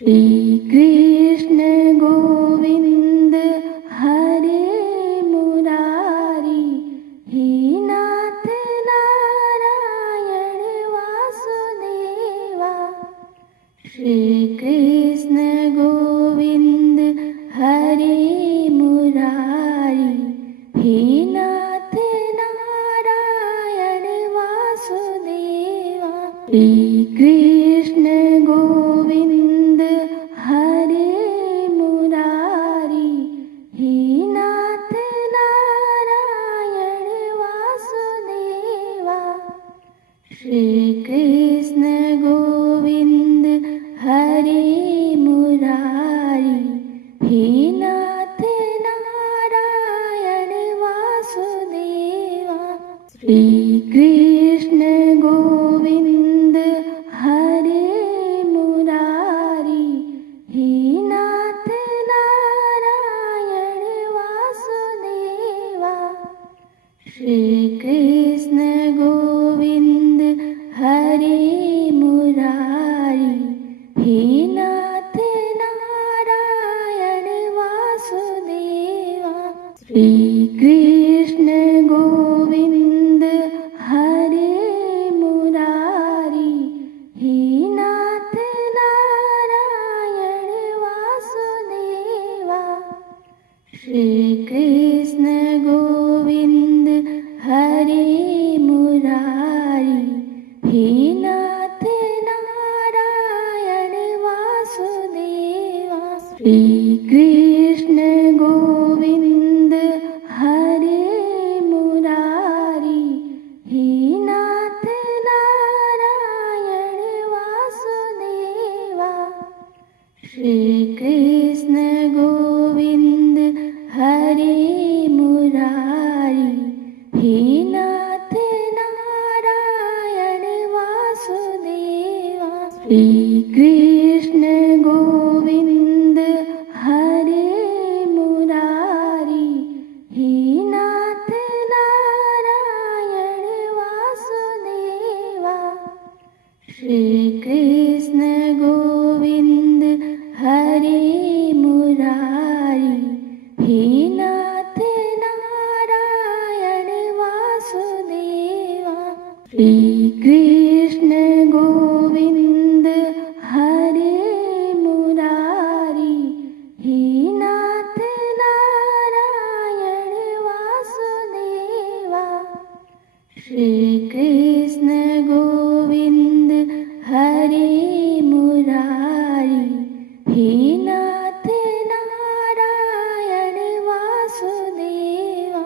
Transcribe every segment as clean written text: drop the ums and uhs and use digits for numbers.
Shri Krishna Govind हरे Murari, हे नाथ Narayan Vasudeva. Shri Krishna Govind हरे Murari, हे नाथ Narayan Vasudeva. Shri Krishna Govind हरे Murari, हे नाथ Narayan Vasudeva. Shri Krishna Govind हरे Murari, हे नाथ Narayan Vasudeva. Shri Krishna Govind हरे Murari, हे नाथ Narayan Vasudeva. Shri Krishna Govind हरे Murari, हे नाथ Narayan Vasudeva. Shri Krishna Govind हरे Murari, हे नाथ Narayan Vasudeva. Shri Krishna Govind हरे Murari, हे नाथ Narayan Vasudeva. Shri Krishna Govind हरे Murari, हे नाथ Narayan Vasudeva. Shri Krishna Govind हरे Murari, हे नाथ Narayan Vasudeva. Shri Krishna Govind हरे Murari, हे नाथ Narayan Vasudeva. Shri Krishna Govind हरे Murari, हे नाथ Narayan Vasudeva. Shri Krishna Govind हरे Murari, हे नाथ Narayan Vasudeva. Shri Krishna Govind हरे Murari, हे नाथ Narayan Vasudeva.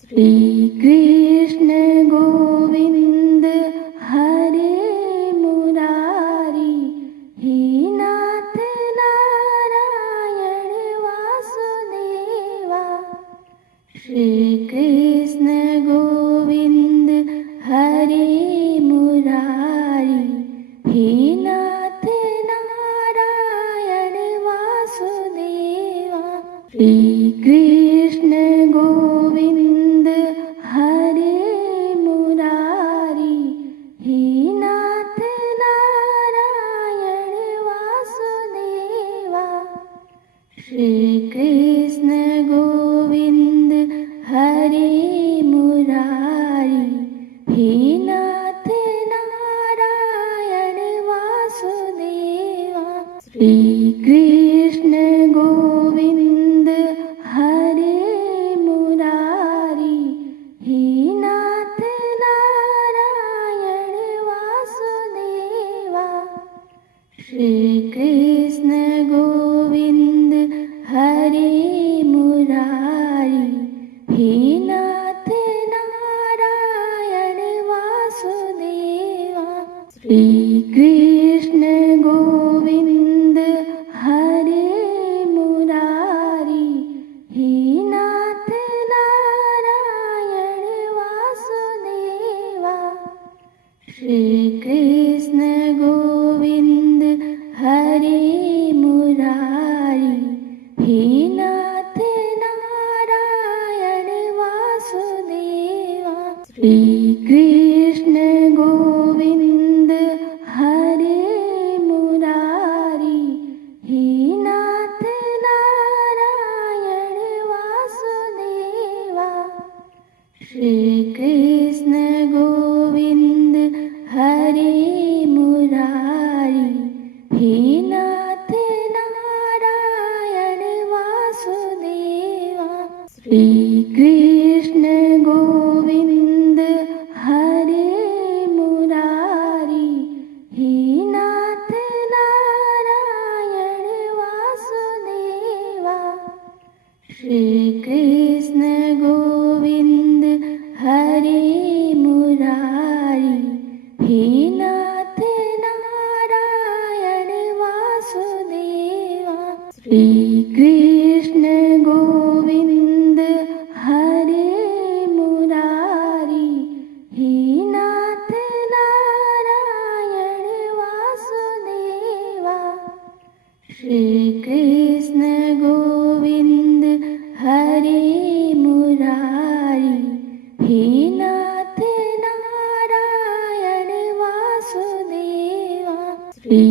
Shri Krishna Govind हरे Murari, हे नाथ Narayan Vasudeva. Shri Krishna Govind हरे Murari, हे नाथ Narayan Vasudeva. Shri Krishna Govind हरे Murari, हे नाथ Narayan Vasudeva. Shri Krishna Govind हरे Murari, हे नाथ Narayan Vasudeva. Shri Krishna Govind हरे Murari, हे नाथ Narayan Vasudeva. Shri Krishna Govind हरे Murari, हे नाथ Narayan Vasudeva. Shri Krishna Govind हरे Murari, हे नाथ Narayan Vasudeva. Shri Krishna Govind हरे Murari, हे नाथ नाथ Narayan Vasudeva. Shri Krishna Govind हरे Murari, हे नाथ Narayan Vasudeva. Shri Krishna Govind हरे Murari, हे नाथ Narayan Vasudeva. Shri Krishna Govind हरे Murari, हे नाथ Narayan Vasudeva. Shri Krishna Govind हरे Murari, हे नाथ Narayan Vasudeva. Shri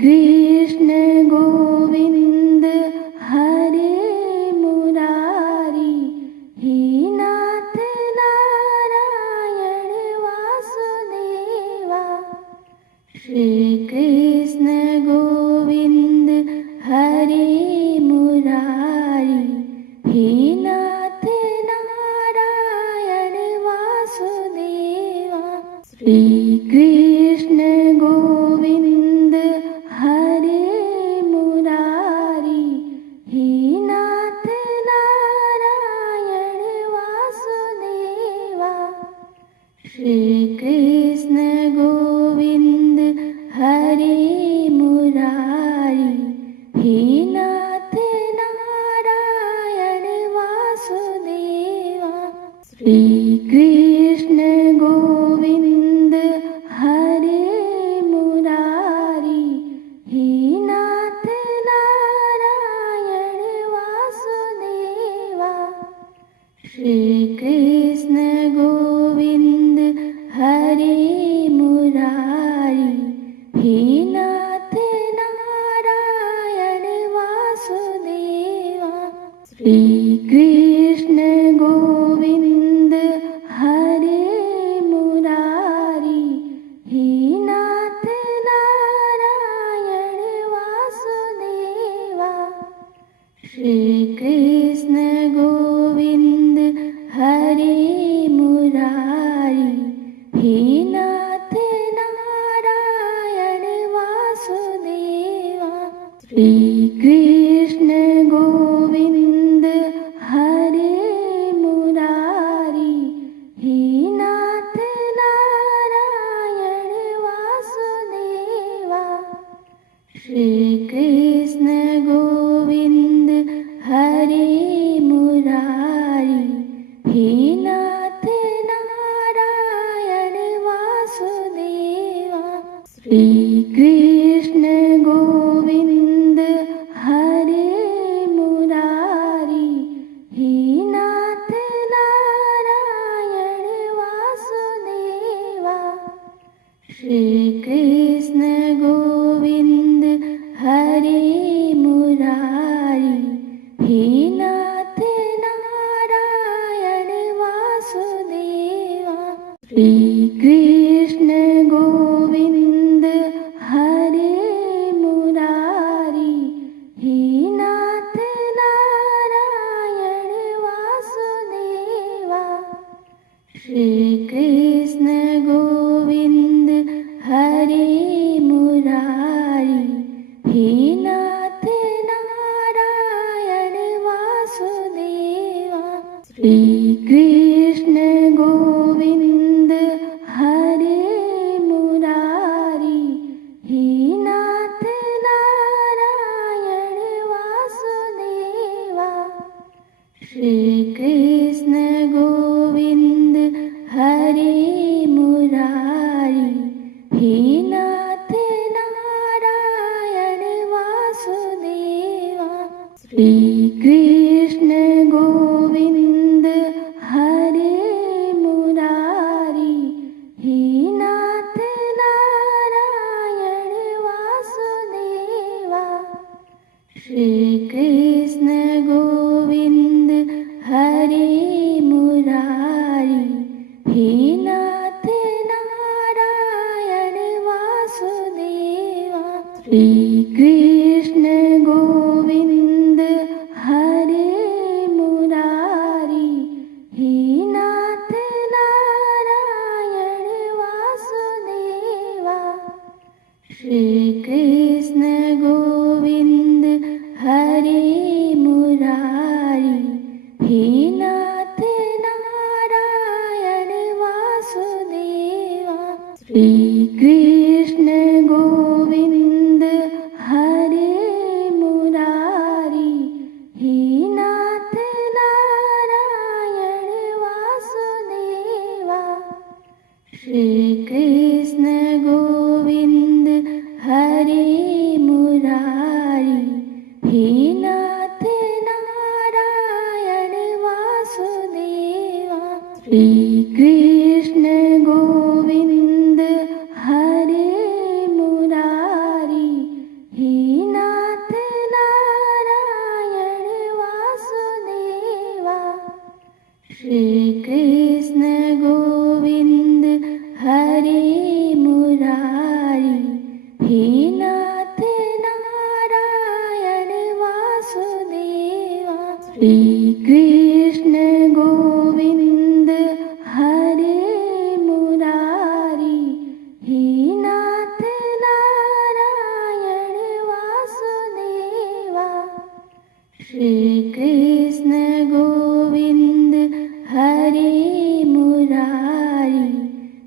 Krishna Govind हरे Murari, हे नाथ Narayan Vasudeva. Shri Krishna Govind हरे Murari, हे नाथ Narayan Vasudeva. Shri Krishna Govind हरे Murari, हे नाथ Narayan Vasudeva. Shri Krishna Govind हरे Murari, हे नाथ Narayan Vasudeva. Shri Krishna Govind हरे Murari, हे नाथ Narayan Vasudeva. Shri Krishna Govind हरे Murari, हे नाथ Narayan Vasudeva. Shri Krishna Govind हरे Murari, हे नाथ Narayan Vasudeva. Shri Krishna Govind हरे Murari, हे नाथ Narayan Vasudeva. Shri Krishna Govind हरे Murari, हे नाथ Narayan Vasudeva. Shri Krishna Govind हरे Murari, हे नाथ Narayan Vasudeva. Shri Krishna Govind हरे Murari, हे नाथ Narayan Vasudeva. Shri Krishna Govind हरे Murari, हे नाथ Narayan Vasudeva. Shri Krishna Govind हरे Murari, हे नाथ Narayan Vasudeva. Shri Krishna Govind हरे Murari, हे नाथ Narayan Vasudeva. Shri Krishna Govind हरे Murari, हे नाथ Narayan Vasudeva. Shri Krishna Govind हरे Murari, हे नाथ Narayan Vasudeva. Shri Krishna Govind हरे Murari, हे नाथ Narayan Vasudeva. Shri Krishna Govind हरे Murari, हे नाथ Narayan Vasudeva. Shri Krishna Shri Krishna Govind हरे Murari, हे नाथ Narayan Vasudeva. Shri Krishna Govind हरे Murari,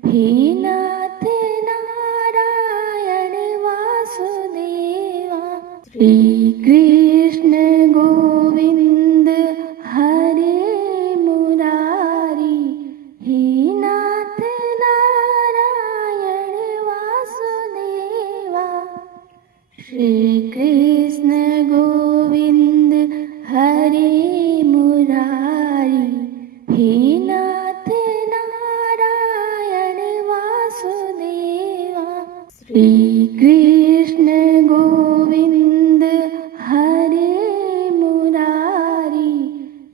हे नाथ Narayan Vasudeva. Shri Krishna Govind हरे Murari, हे नाथ Narayan Vasudeva. Shri Krishna Govind हरे Murari, हे नाथ Narayan Vasudeva. Shri Krishna Govind हरे Murari,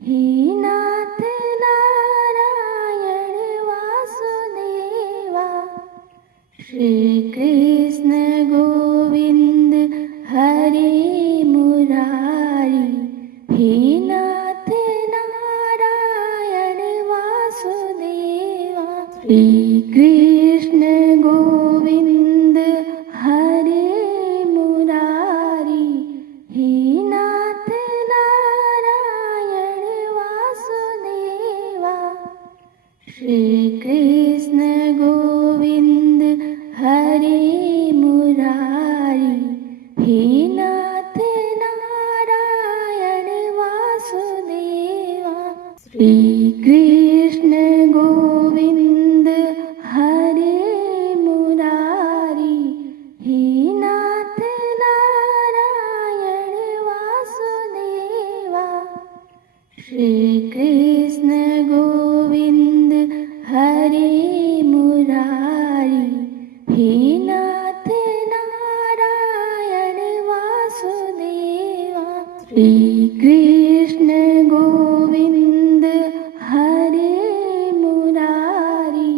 हे नाथ Narayan Vasudeva. Shri Krishna Govind हरे Murari, हे नाथ Narayan Vasudeva. Shri Krishna Govind हरे Murari, हे नाथ Narayan Vasudeva. Shri Krishna Govind हरे Murari, हे नाथ Narayan Vasudeva. Shri Krishna Govind हरे Murari, हे नाथ Narayan Vasudeva. Shri Krishna Govind हरे Murari, हे नाथ Narayan Vasudeva. Shri Krishna Govind हरे Murari,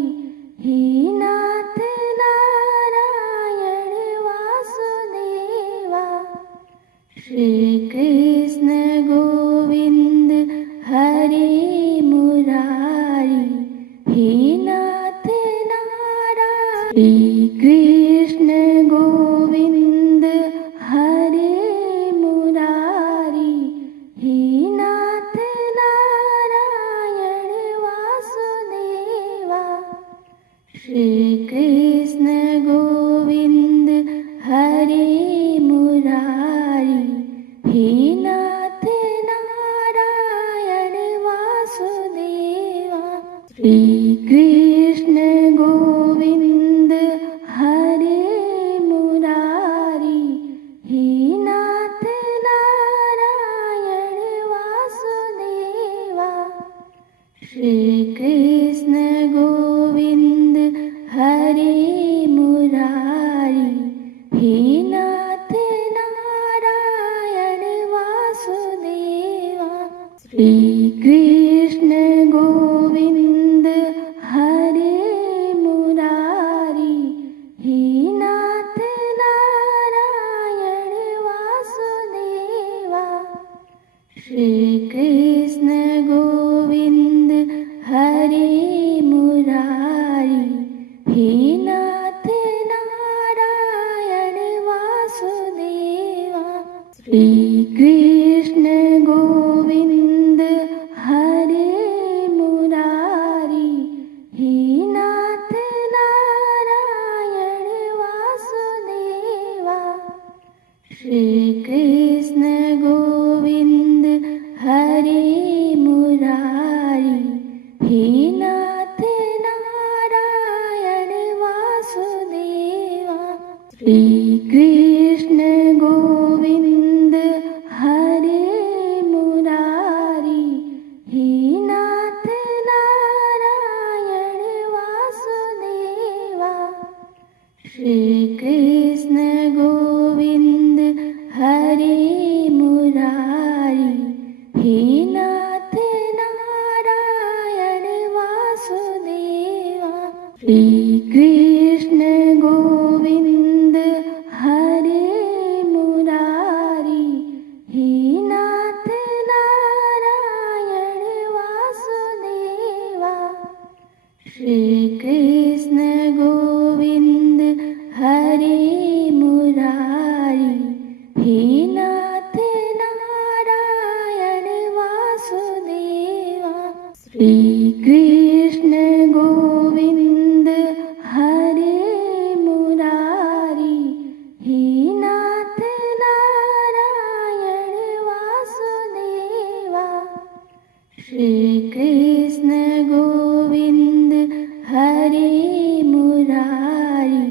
हे नाथ Narayan Vasudeva. Shri Krishna Govind हरे Murari, हे नाथ Narayan. Shri Krishna Govind हरे Murari, हे नाथ Narayan Vasudeva. Shri Krishna Govind हरे Murari, हे नाथ Narayan Vasudeva. Shri Krishna Govind हरे Murari, हे नाथ Narayan Vasudeva. Shri Krishna Govind हरे Murari, हे नाथ Narayan Vasudeva. Shri Krishna Govind हरे Murari, हे नाथ Narayan Vasudeva. Shri Krishna Govind हरे Murari, हे नाथ Narayan Vasudeva. Shri Krishna Govind हरे Murari, हे नाथ Narayan Vasudeva. Shri Krishna Govind हरे Murari, हे नाथ Narayan Vasudeva. Shri Krishna Govind हरे Krishna Govind हरे Murari,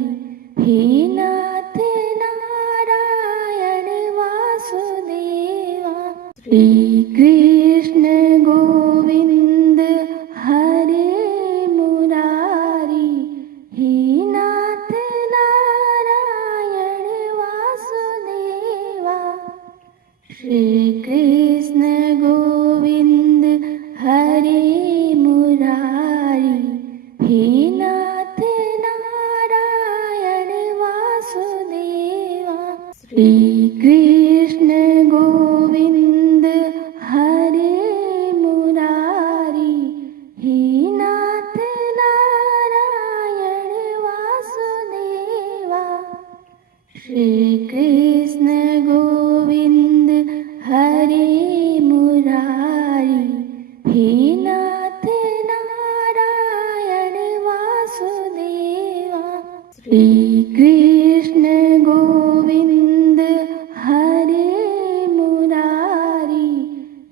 हे नाथ Narayan Vasudeva. Shri Krishna Govind हरे Murari, हे नाथ Narayan Vasudeva. Shri Krishna Govind हरे Murari, हे नाथ Narayan Vasudeva. Shri Krishna Govind हरे Murari, हे नाथ Narayan Vasudeva. Shri Krishna Govind हरे Murari, हे नाथ Narayan Vasudeva. Shri Krishna Govind हरे Murari,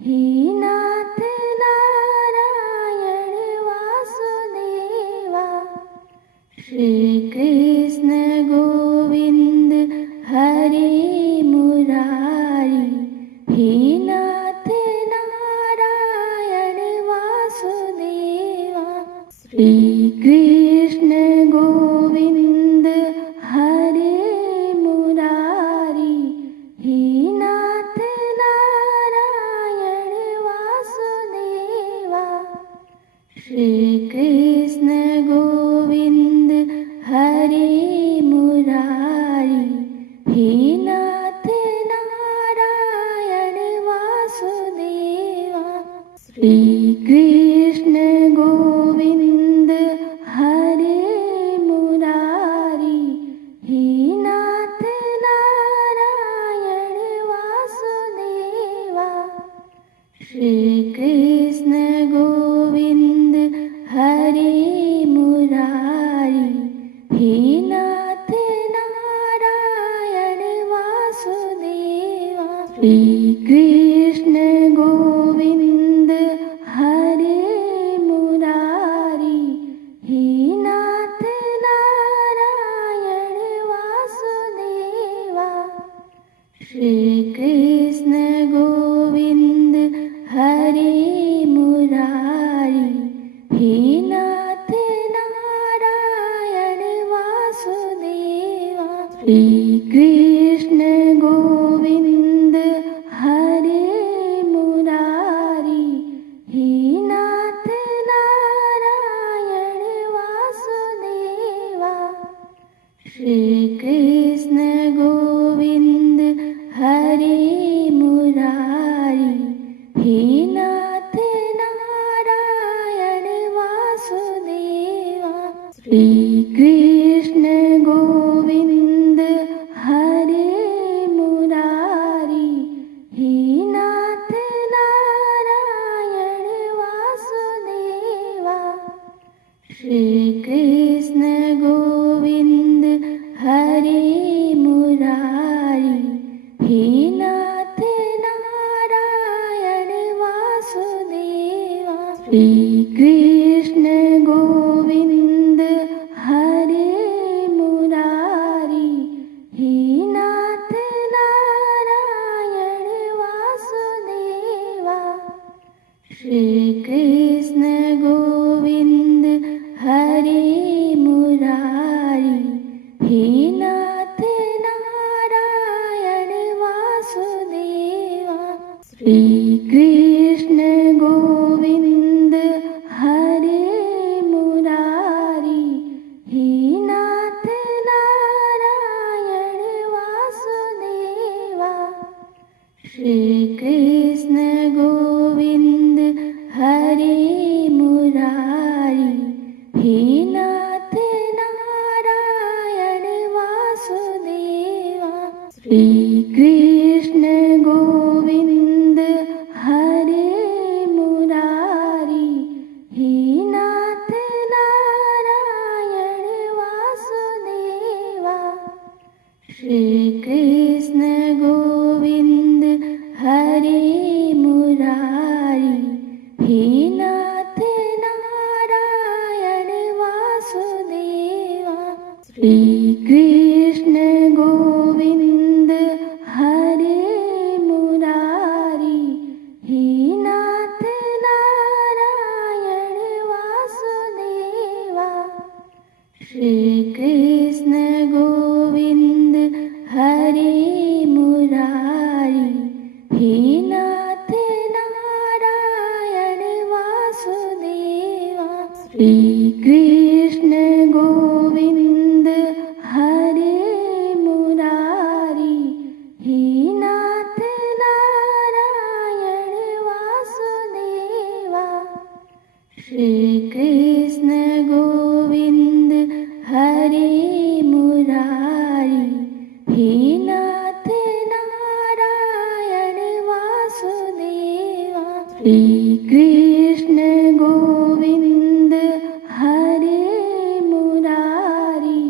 हे नाथ Narayan Vasudeva. Shri Krishna Govind हरे Murari, हे नाथ Narayan Vasudeva. Shri Krishna Govind हरे Murari, हे नाथ Narayan Vasudeva. Shri Krishna Govind हरे Murari, हे नाथ Narayan Vasudeva. Shri Krishna Govind हरे Murari, हे नाथ Narayan Vasudeva. Shri Krishna Govind हरे Murari, हे नाथ Narayan Vasudeva. Shri Krishna Govind हरे Murari, हे नाथ Narayan Vasudeva. Shri Krishna Govind हरे Murari, हे नाथ Narayan Vasudeva. Shri Krishna Govind हरे Murari, हे नाथ Narayan Vasudeva. Shri Krishna Govind हरे Murari, हे नाथ Narayan Vasudeva. Shri Krishna Govind हरे Murari, हे नाथ Narayan Vasudeva. Shri Krishna Govind हरे Murari, हे नाथ Narayan Vasudeva. Shri Krishna Govind हरे Murari, हे नाथ Narayan Vasudeva. Shri Krishna Govind हरे Murari, हे नाथ Narayan Vasudeva. Shri Krishna Govind हरे Murari, हे नाथ Narayan Vasudeva. Shri Krishna Govind हरे Murari, हे नाथ Narayan Vasudeva. Shri Krishna Govind हरे Murari, हे नाथ Narayan Vasudeva. Shri Krishna Govind हरे Murari, Shri Krishna Govind हरे Murari, हे नाथ Narayan Vasudeva. Shri Krishna Govind हरे Murari, हे नाथ Narayan Vasudeva. Shri Krishna Govind हरे Murari,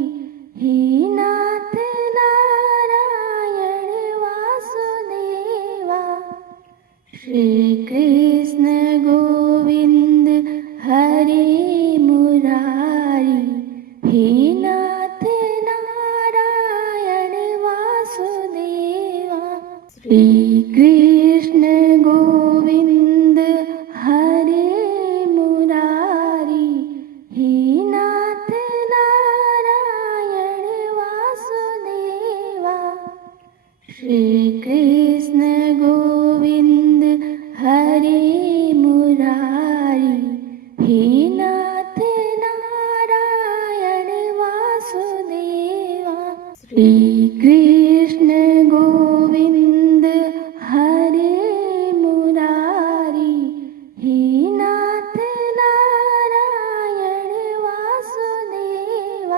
हे नाथ Narayan Vasudeva. Shri Krishna Govind हरे Murari, हे नाथ Narayan Vasudeva. Shri Krishna Govind हरे Murari, हे नाथ Narayan Vasudeva. Shri Krishna Govind हरे Murari, हे नाथ Narayan Vasudeva. Shri Krishna Govind हरे Murari, हे नाथ Narayan Vasudeva.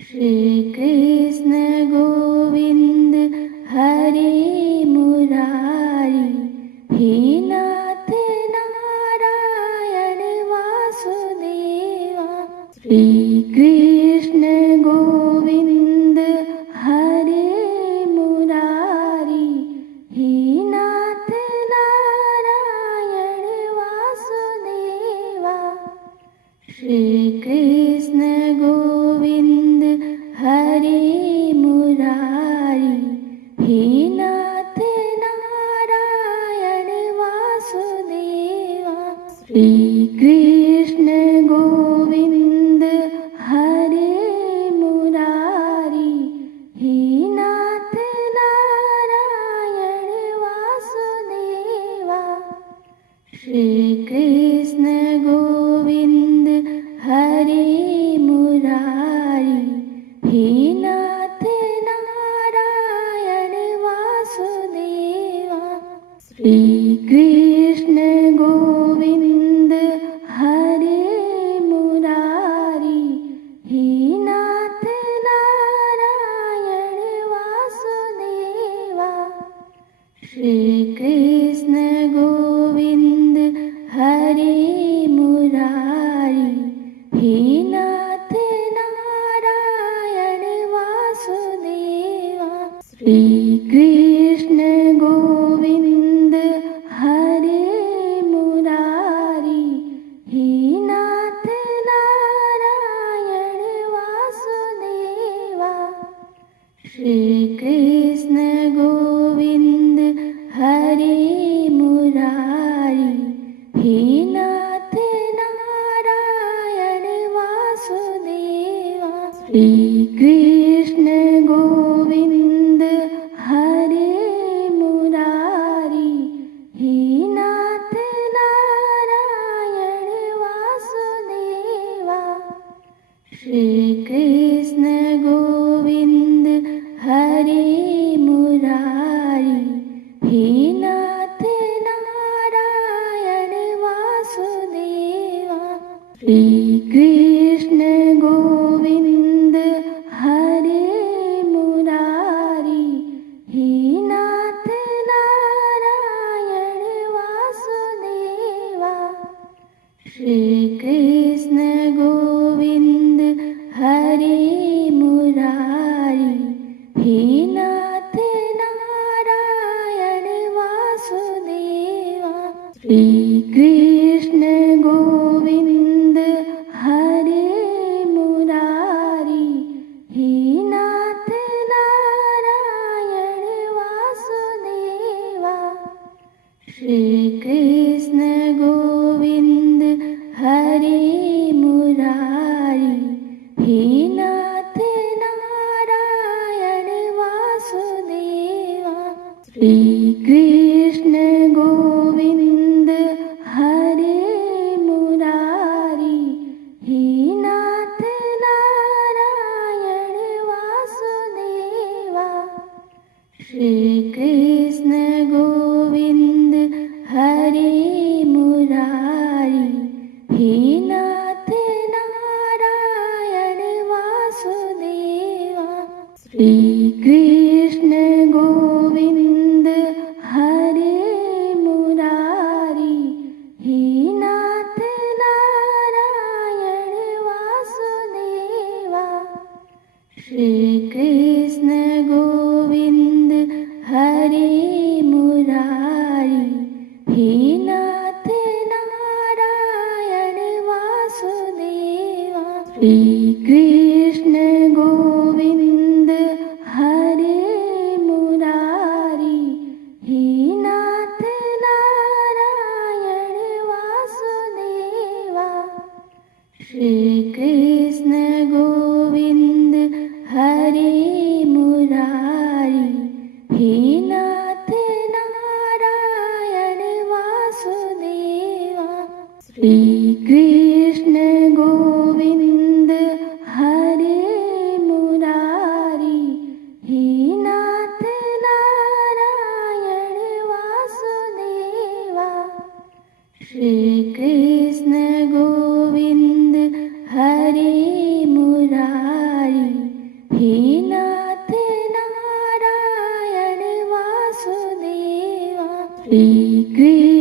Shri Krishna Govind हरे Murari, हे नाथ Narayan Vasudeva. Shri Krishna Govind हरे Murari, हे नाथ Narayan Vasudeva. Shri Krishna Govind हरे Murari, हे नाथ Narayan Vasudeva. Shri Krishna Govind हरे Murari, हे नाथ Narayan Vasudeva. Shri Krishna Govind हरे Murari, हे नाथ Narayan Vasudeva. Shri Krishna Govind हरे Murari, हे नाथ Narayan Vasudeva. Shri Krishna Govind हरे Murari, हे नाथ Narayan Vasudeva. Shri Krishna Govind हरे Murari, हे नाथ Narayan Vasudeva. Shri Krishna Govind हरे Murari, हे नाथ Narayan Vasudeva. Shri Krishna Govind हरे Murari, हे नाथ Narayan Vasudeva. Shri Krishna Govind हरे Murari, हे नाथ Narayan Vasudeva. Shri Krishna Govind हरे Murari, हे नाथ Narayan Vasudeva. Shri Krishna Govind हरे Murari, हे नाथ Narayan Vasudeva. Shri Krishna Govind हरे Murari, हे नाथ Narayan Vasudeva. Shri Krishna Govind हरे Murari, हे नाथ Narayan Vasudeva. Shri Krishna Govind हरे Murari, Shri Krishna Govind हरे Murari, हे नाथ Narayan Vasudeva. Shri Krishna Govind हरे Murari, हे नाथ Narayan Vasudeva. Shri Krishna